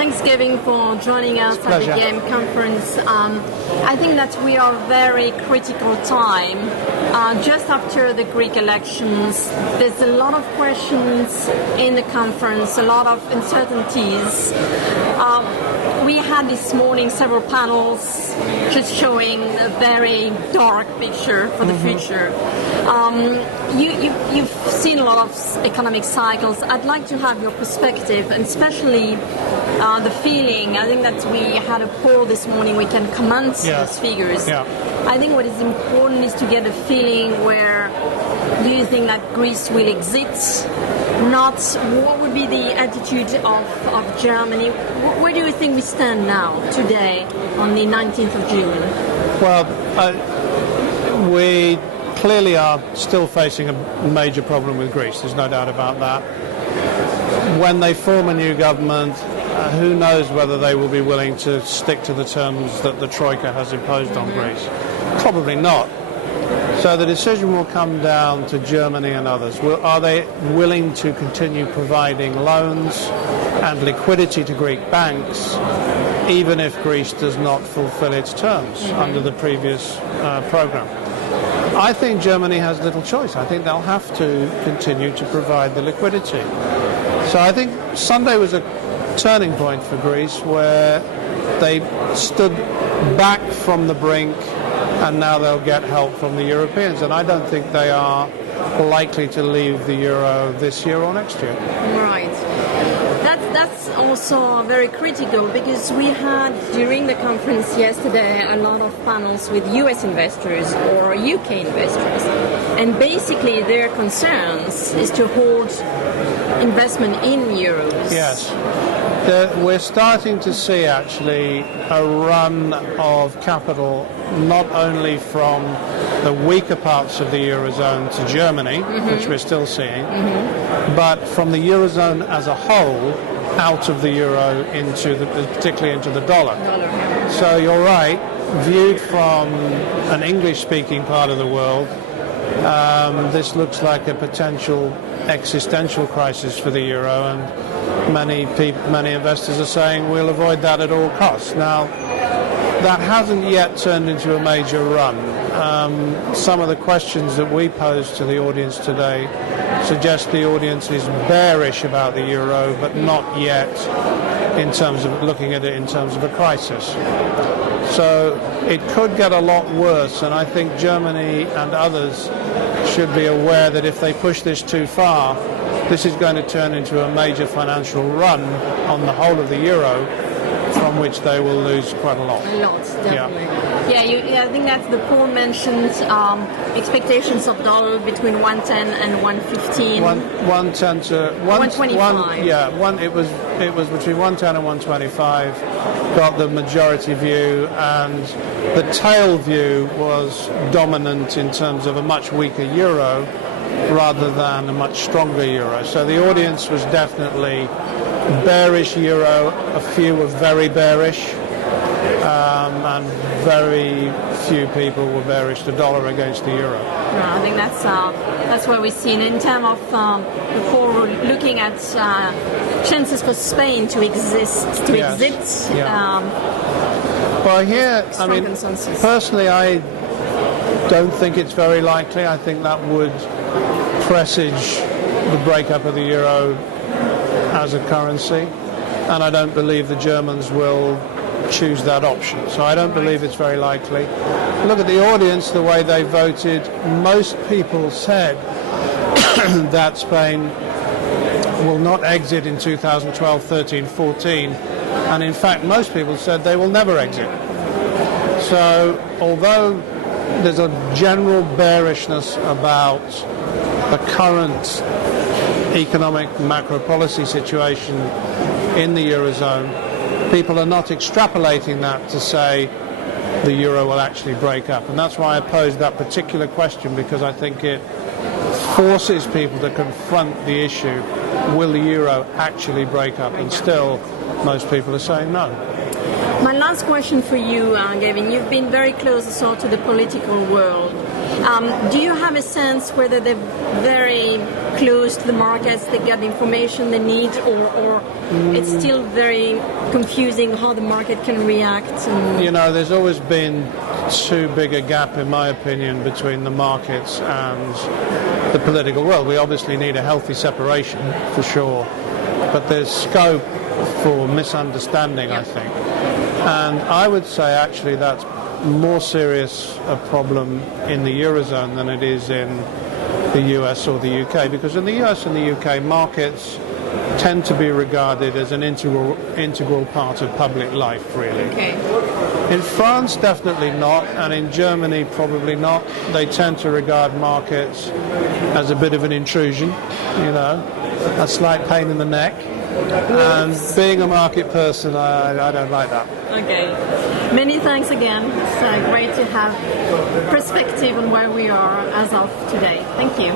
Thanks, Gavyn, for joining us at the GAIM conference. I think that we are a very critical time. Just after the Greek elections, there's a lot of questions in the conference, a lot of uncertainties. We had this morning several panels just showing a very dark picture for the future. You've seen a lot of economic cycles. I'd like to have your perspective, and especially the feeling. I think that we had a poll this morning. We can comment those figures. Yeah. I think what is important is to get a feeling where do you think that Greece will exit? Not what would be the attitude of Germany? Where do you think we stand now, today, on the 19th of June? Well, we clearly are still facing a major problem with Greece. There's no doubt about that. When they form a new government, who knows whether they will be willing to stick to the terms that the Troika has imposed on Greece? Probably not. So the decision will come down to Germany and others. Are they willing to continue providing loans and liquidity to Greek banks, even if Greece does not fulfill its terms under the previous program? I think Germany has little choice. I think they'll have to continue to provide the liquidity. So I think Sunday was a turning point for Greece, where they stood back from the brink, and now they'll get help from the Europeans. And I don't think they are likely to leave the euro this year or next year. Right. That's also very critical, because we had during the conference yesterday a lot of panels with US investors or UK investors, and basically their concerns is to hold investment in euros. Yes. We're starting to see actually a run of capital not only from the weaker parts of the Eurozone to Germany, which we're still seeing, but from the Eurozone as a whole out of the euro particularly into the dollar. So you're right, viewed from an English-speaking part of the world, this looks like a potential existential crisis for the euro, and many investors are saying we'll avoid that at all costs. Now, that hasn't yet turned into a major run. Some of the questions that we posed to the audience today suggest the audience is bearish about the euro, but not yet in terms of looking at it in terms of a crisis. So it could get a lot worse, and I think Germany and others should be aware that if they push this too far, this is going to turn into a major financial run on the whole of the euro, from which they will lose quite a lot. A lot, definitely. Yeah, I think that's the poll mentioned expectations of dollar between 110 and 115. 110 to 125. It was between 110 and 125. Got the majority view, and the tail view was dominant in terms of a much weaker euro rather than a much stronger euro. So the audience was definitely bearish euro, a few were very bearish, and very few people were bearish the dollar against the euro. No, I think that's what we've seen in terms of the poll looking at chances for Spain to exit. Well, here, I mean, consensus. Personally, I don't think it's very likely. I think that would presage the breakup of the euro as a currency, and I don't believe the Germans will choose that option. So I don't believe it's very likely. Look at the audience, the way they voted. Most people said that Spain will not exit in 2012, 13, 14, and in fact most people said they will never exit. So although there's a general bearishness about the current economic macro policy situation in the Eurozone, people are not extrapolating that to say the euro will actually break up. And that's why I posed that particular question, because I think it forces people to confront the issue, will the euro actually break up? And still, most people are saying no. My last question for you, Gavyn, you've been very close also to the political world. Do you have a sense whether they're very close to the markets, they get the information they need, or it's still very confusing how the market can react? There's always been too big a gap, in my opinion, between the markets and the political world. We obviously need a healthy separation, for sure, but there's scope for misunderstanding, I think. And I would say, actually, that's more serious a problem in the Eurozone than it is in the US or the UK, because in the US and the UK, markets tend to be regarded as an integral part of public life, really. Okay. In France, definitely not, and in Germany, probably not. They tend to regard markets as a bit of an intrusion, a slight pain in the neck. And being a market person, I don't like that. Okay. Many thanks again. It's great to have perspective on where we are as of today. Thank you.